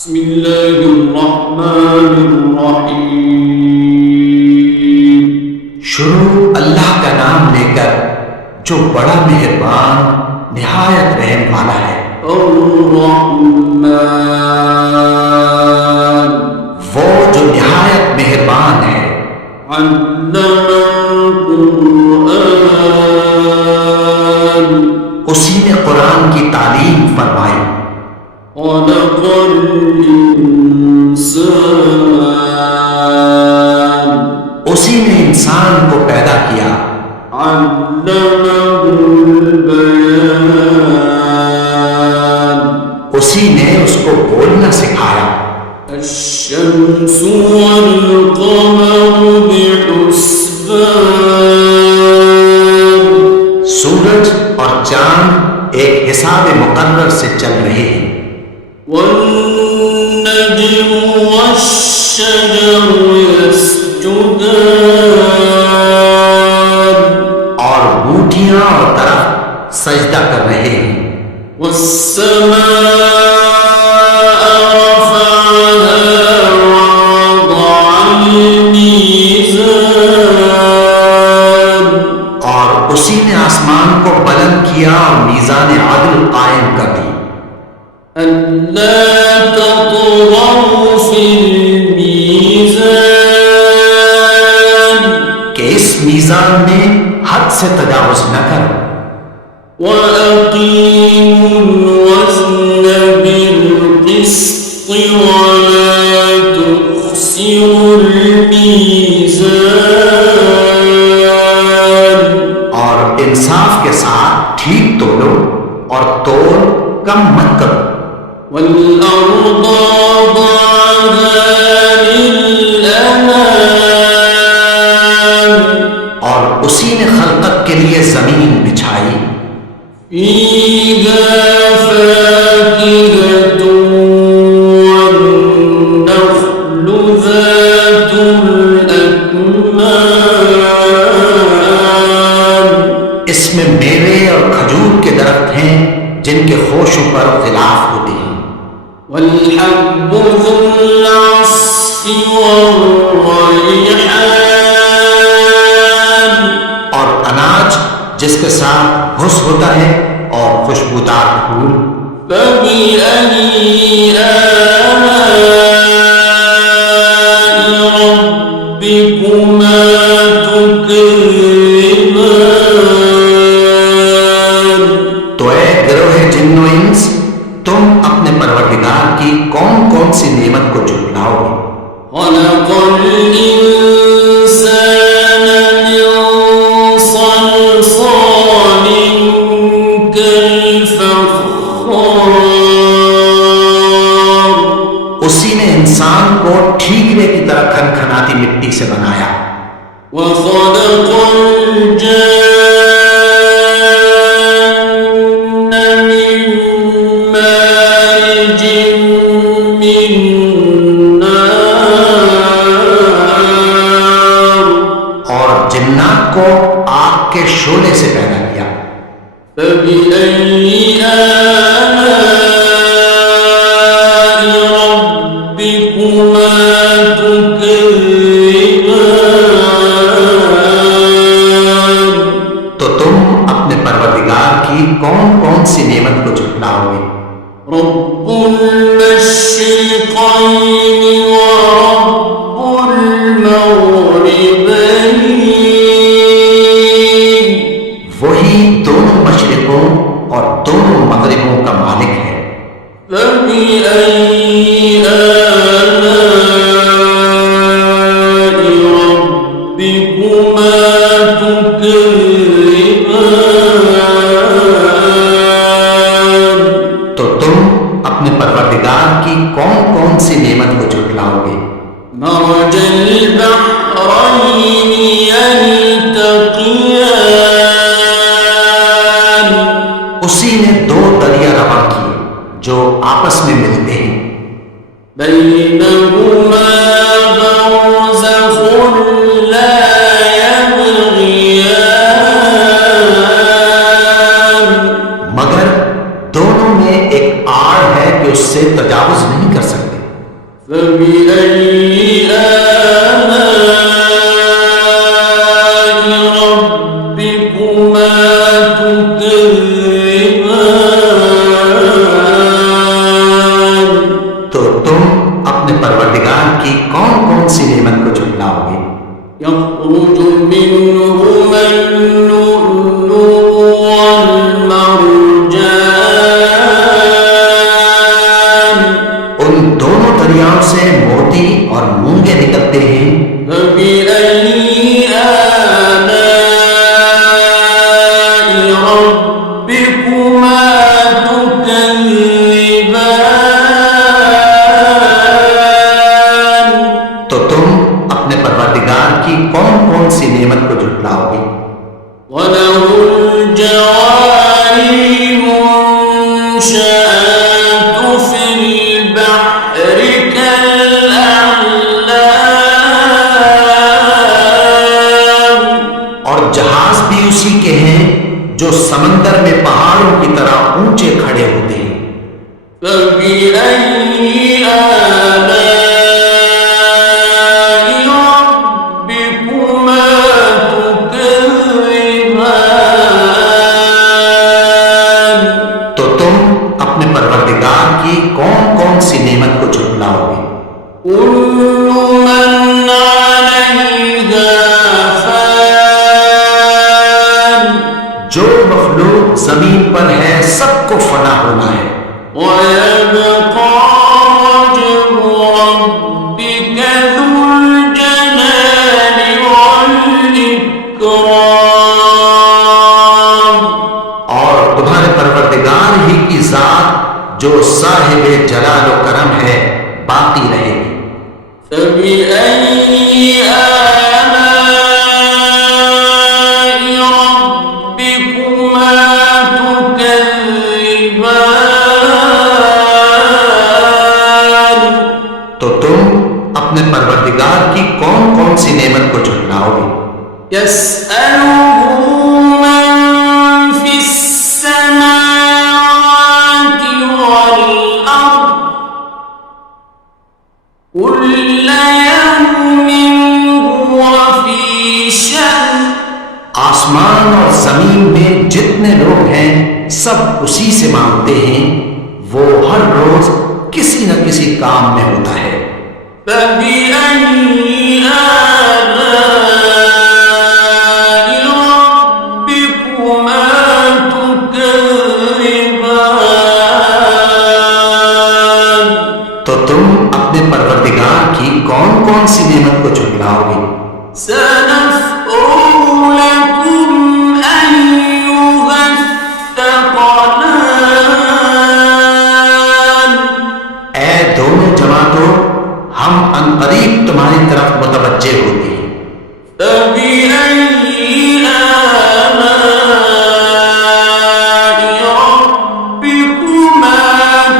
بسم اللہ الرحمن الرحیم۔ شروع اللہ کا نام لے کر جو بڑا مہربان نہایت رحم والا ہے۔ الرحمن، وہ جو نہایت مہربان ہے۔ علم القرآن، اسی نے قرآن کی تعلیم فرمائی۔ خلق الانسان، اسی نے انسان کو پیدا کیا۔ علمہ البیان، اسی نے اس کو بولنا سکھایا۔ الشمس والقمر بحسبان، سورج اور چاند ایک حساب مقرر سے چل رہے ہیں۔ والنجم والشجر يسجدان، اور بوٹیاں اور درخت سجدہ کر رہے ہیں۔ والسماء رفعها ووضع الميزان، اور اسی نے آسمان کو بلند کیا اور میزان عدل قائم کر دی۔ ألا تطغوا في الميزان، کہ اس میزان میں حد سے تجاوز نہ کرو۔ وأقيموا الوزن بالقسط ولا تخسروا الميزان، اور انصاف کے ساتھ ٹھیک تولو اور تول کم مت کرو۔ والأرض وضعها للأنام، اور اسی نے خلقت کے لیے زمین بچھائی۔ فيها فاكهة والنخل ذات الأكمام، اس میں میوے اور کھجور کے درخت ہیں جن کے خوشوں پر اختلاف ہوتے ہیں۔ والحب ذو العصف والريحان، اور اناج جس کے ساتھ گھس ہوتا ہے اور خوشبودار پھول۔ فبأي آلاء ربكما تكذبان، تو اے گروہ جن و انس، تم اپنے پروردگار کی کون کون سی نعمت کو جھٹلاؤ گے؟ خلق الإنسان من صلصال كالفخار، اسی نے انسان کو ٹھیکرے کی طرح کھنکھناتی مٹی سے بنایا۔ وخلق الجان من مارج من نار، اور جنات کو آگ کے شعلے سے پیدا کیا۔ فبأي آلاء ربكما تكذبان، تو تم اپنے پروردگار کی کون کون سی نعمت کو جھٹلاؤ گے؟ رب المشرقين ورب المغربين، وہی دونوں مشرقوں اور دونوں مغربوں کا مالک ہے۔ فبأي آلاء ربكما تكذبان، تو تم اپنے پروردگار کی کون کون سی نعمت کو جھٹلاؤ گے؟ مرج البحرين يلتقيان، اسی نے دو دریا رواں کیے جو آپس میں ملتے ہیں۔ بينهما برزخ لا يبغيان، مگر دونوں میں ایک آڑ ہے کہ اس سے تجاوز نہیں کر سکتے۔ فبأي آلاء ربكما تكذبان؟ تو تم اپنے پروردگار کی کون کون سی نعمت کو جھٹلاؤ گے؟ يخرج منهما اللؤلؤ والمرجان ان دونوں دریاؤں سے موتی اور مونگے نکلتے ہیں۔ فبأي آلاء ربكما تكذبان؟ تو تم اپنے پروردگار کی کون کون سی نعمت کو جھٹلاؤ گے؟ وله الجوار المنشآت في البحر كالأعلام اور جہاز بھی اسی کے ہیں جو سمندر میں پہاڑوں کی طرح اونچے کھڑے ہوتے ہیں۔ فبأي آلاء ربكما تكذبان؟ تو تم اپنے پروردگار کی کون کون سی نعمت کو جھٹلاؤ گے؟ كل من عليها فان جو مخلوق زمین پر ہے سب کو فنا ہونا ہے، ويبقى وجه ربك ذو الجلال والإكرام؟ اور تمہارے پروردگار ہی کی ذات جو صاحب جلال و کرم ہے باقی رہے گی۔ فبأي آلاء ربكما تكذبان؟ تو تم اپنے پروردگار کی کون کون سی نعمت کو جھٹلاؤ گے؟ يسأله من في السماوات والأرض كل يوم هو في شأن؟ آسمان اور زمین میں جتنے لوگ ہیں سب اسی سے مانگتے ہیں، وہ ہر روز کسی نہ کسی کام میں ہوتا ہے۔ فبأي آلاء ربكما تكذبان؟ تو تم اپنے پروردگار کی کون کون سی نعمت کو جھٹلاؤ گے؟ سنفرغ لكم أيها الثقلان؟ اے دونوں جماعتوں، ہم عنقریب تمہاری طرف متوجہ ہوتے ہیں۔ فبأي آلاء ربكما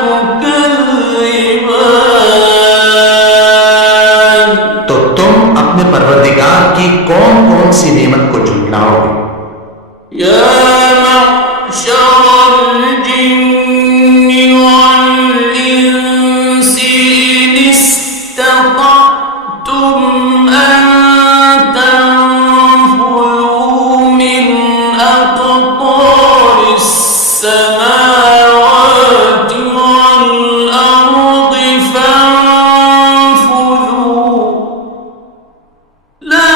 تكذبان؟ تو تم اپنے پروردگار کی کون کون سی نعمت کو جھٹلاؤ گے؟ يا معشر الجن والإنس إن استطعتم أن تنفذوا من أقطار السماوات والأرض فانفذوا لا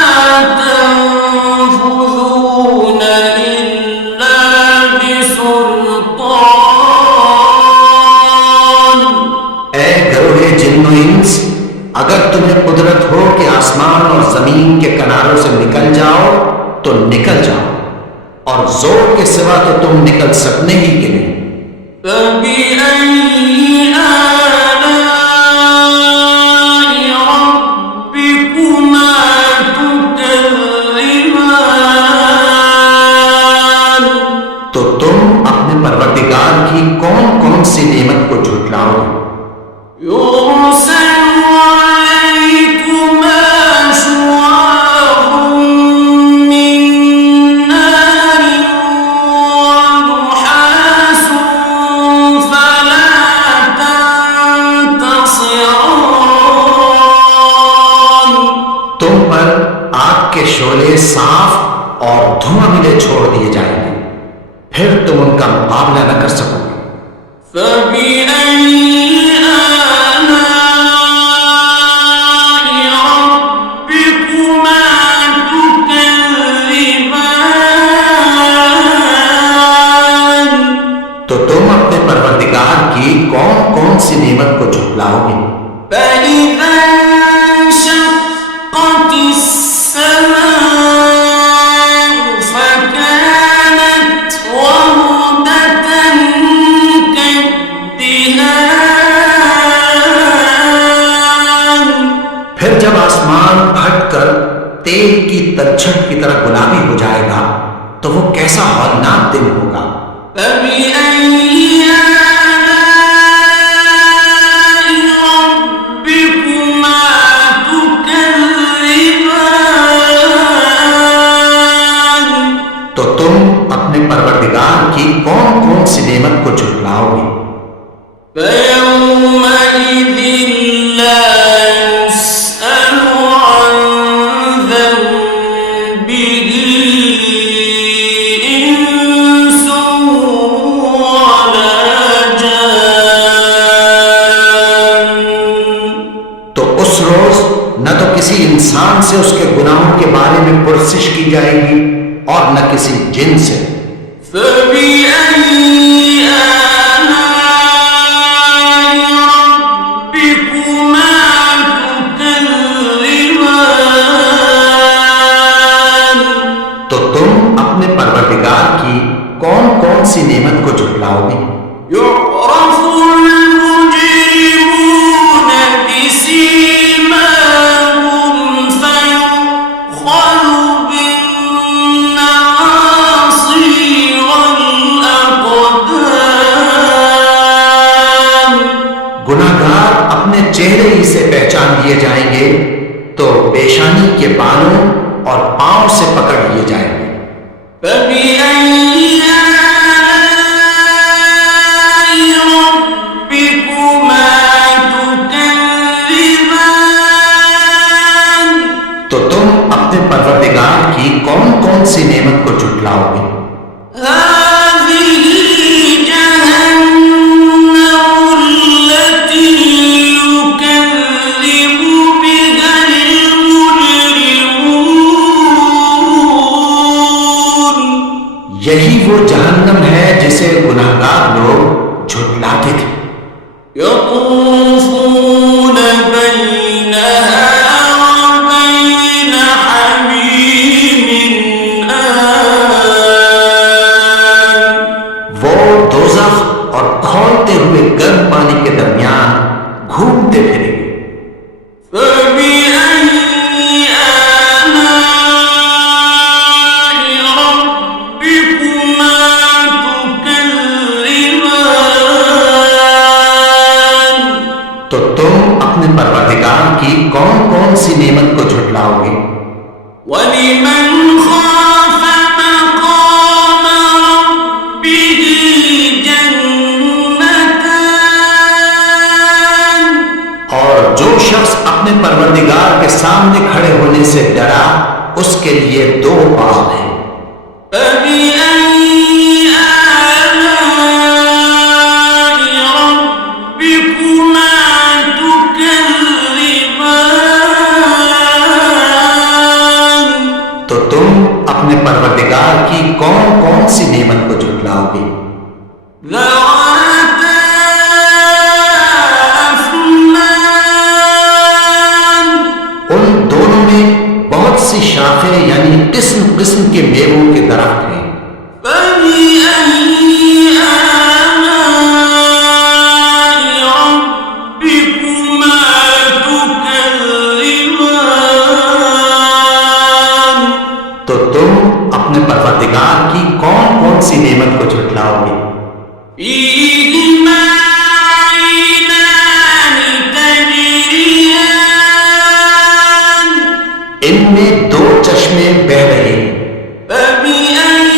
تنفذون إلا بسلطان؟ اے گروہ جن و انس، اگر تمہیں قدرت ہو کہ آسمان اور زمین کے کناروں سے نکل جاؤ تو نکل جاؤ، اور زور کے سوا تو تم نکل سکنے ہی کے نہیں۔ فبأي آلاء ربكما تكذبان؟ تو تم اپنے پروردگار کی کون کون سی نعمت کو جھٹلاؤ گے؟ يرسل عليكما شواظ من نار ونحاس فلا ٹکڑے صاف اور دھواں ملے چھوڑ دیے جائیں گے، پھر تم ان کا مقابلہ نہ کر سکو گے۔ فبأي آلاء ربكما تكذبان؟ تو تم اپنے پروردگار کی کون کون سی نعمت کو جھٹلاؤ گے؟ فإذا انشقت السماء فكانت وردة كالدهان، پھر جب آسمان پھٹ کر تیل کی تلچھٹ کی طرح گلابی ہو جائے گا تو وہ کیسا ہولناک دن ہوگا۔ فبأي آلاء ربكما تكذبان؟ تو تم اپنے پروردگار کی کون کون سی نعمت کو جھٹلاؤ گے؟ فيومئذ لا يسأل عن ذنبه إنس ولا جان۔ تو اس روز نہ تو کسی انسان سے اس کے گناہوں کے بارے میں پرسش کی جائے گی اور نہ کسی جن سے۔ فبأي آلاء ربكما تكذبان؟ تو تم اپنے پروردگار کی کون کون سی نعمت کو جھٹلاؤ گے؟ يعرف المجرمون بسيماهم فيؤخذ بالنواصي والأقدام۔ گناہگار اپنے چہرے ہی سے پہچان لیے جائیں گے تو پیشانی کے بالوں اور پاؤں سے پکڑ لیے جائیں گے۔ فبأي آلاء ربكما تكذبان؟ تو تم اپنے پروردگار کی کون کون سی نعمت کو جھٹلاؤ گے؟ هذه جهنم التي يكذب بها المجرمون۔ یہی وہ جہنم ہے جسے گناہگار لوگ جھٹلاتے تھے۔ يطوفون بينها وبين حميم آن۔ وہ دوزخ اور کھولتے ہوئے گرم پانی کے درمیان گھومتے پھریں گے۔ فبأي آلاء ربكما تكذبان؟ تو تم اپنے پروردگار کی کون کون سی نعمت کو جھٹلاؤ گے؟ ولمن خاف مقام ربه جنتان۔ اور جو شخص اپنے پروردگار کے سامنے کھڑے ہونے سے ڈرا اس کے لیے دو باغ ہیں۔ فبأي آلاء ربكما تكذبان؟ تو تم اپنے پروردگار کی کون کون سی نعمت کو جھٹلاؤ گے؟ ذواتا أفنان۔ ان دونوں میں بہت سی شاخیں یعنی قسم قسم کے میووں کے درخت ہیں۔ فبأي آلاء ربكما تكذبان؟ تو تم اپنے پروردگار کی کون کون سی نعمت کو جھٹلاؤ گے؟ فيهما عينان تجريان۔ ان میں دو چشمے بہہ رہے ہیں۔ فبأي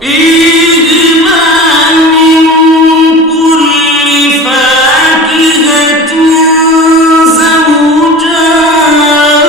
فيهما من كل فاكهة زوجان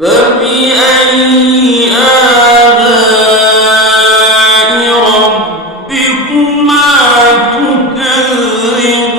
فبأي آلاء ربكما تكذبان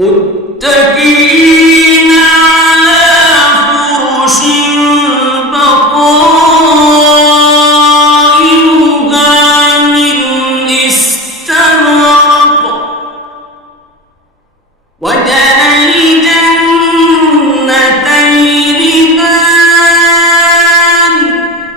متكئين على فرش بطائنها من استبرق وجنى الجنتين دان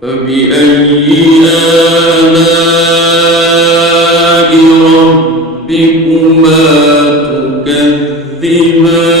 فبأي آلاء ربكما تكذبان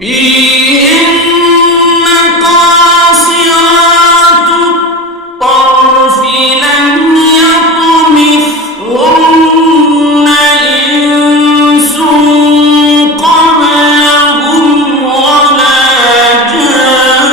فيهن قاصرات الطرف لم يطمثهن إنس قبلهم ولا جان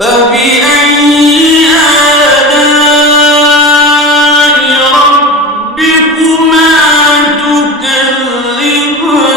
فبأي آلاء ربكما تكذبان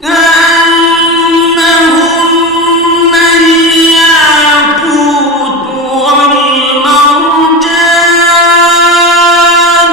كأنهن الياقوت والمرجان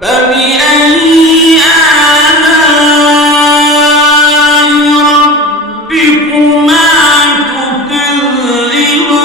فبأي آلاء ربكما تكذبان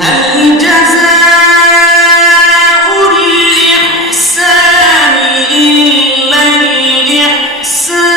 هل جزاء الإحسان إلا الإحسان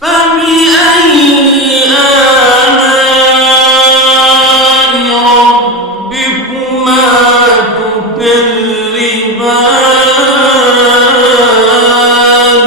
فبأي آلاء ربكما تكذبان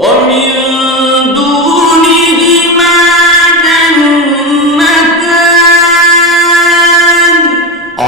ومن دونهما جنتان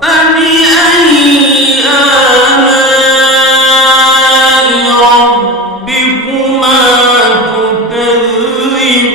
فبأي آلاء ربكما تكذبان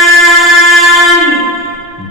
مدهامتان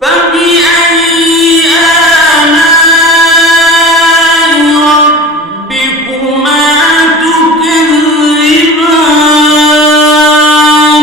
فبأي آلاء ربكما تكذبان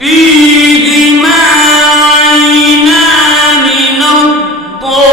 فيهما عينان نضاختان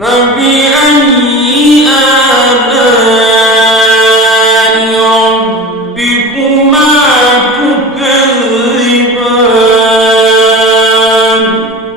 فبأي آلاء ربكما تكذبان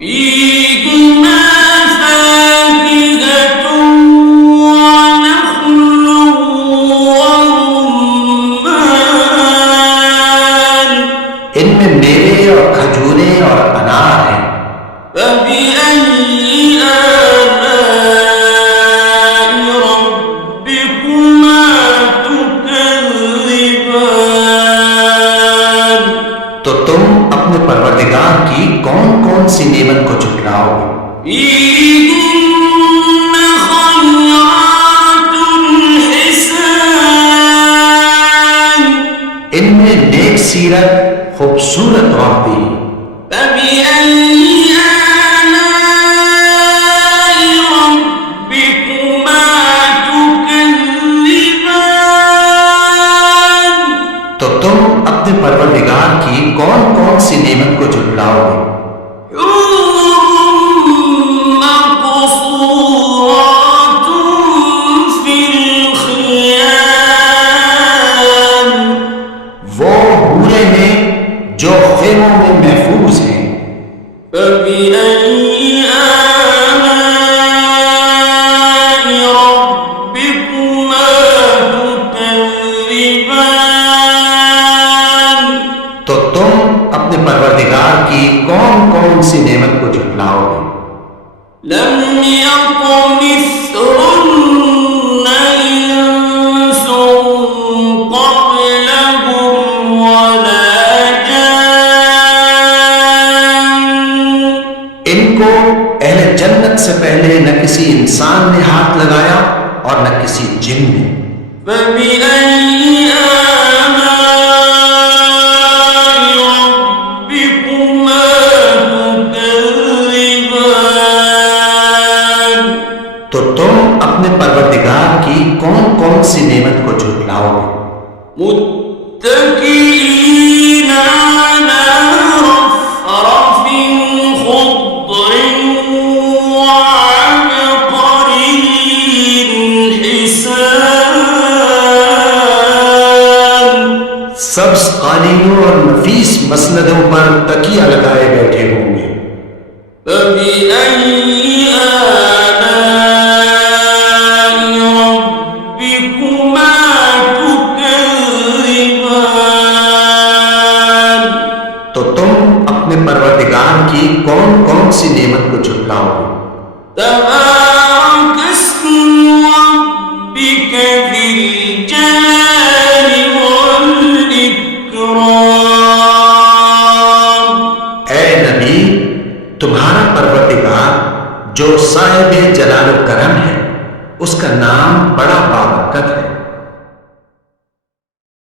فيهما فاكهة ونخل ورمان سی نعمت کو جھٹلاؤ گے؟ فيهن خيرات حسان ان میں نیک سیرت خوبصورت عورتیں ہیں۔ فبأي آلاء ربكما تكذبان تو تم اپنے پروردگار کی کون کون سی نعمت کو جھٹلاؤ گے؟ حور مقصورات في الخيام وہ حوریں ہیں جو خیموں میں محفوظ ہیں۔ فبأي آلاء ربكما تكذبان تو تم اپنے پروردگار کی کون کون سی نعمت کو جھٹلاؤ گے؟ لم يطمثهن إنس قبلهم ولا جان ان کو اہل جنت سے پہلے نہ کسی انسان نے ہاتھ لگایا اور نہ کسی جن نے۔ فبأي آلاء ربكما تكذبان تو تم اپنے پروردگار کی کون کون سی نعمت کو جھٹلاؤ گے؟ متكئين على رفرف خضر وعبقري حسان سبز قالینوں اور نفیس مسندوں پر تکیہ لگائے بیٹھے ہوں گے۔ فبأي آلاء ربكما تكذبان تو تم اپنے پروردگار کی کون کون سی نعمت کو جھٹلاؤ گے؟ تبارك اسم ربك ذي الجلال والإكرام اے نبی، تمہارا پروردگار جو صاحب جلال و کرم ہے، اس کا نام بڑا بابرکت ہے۔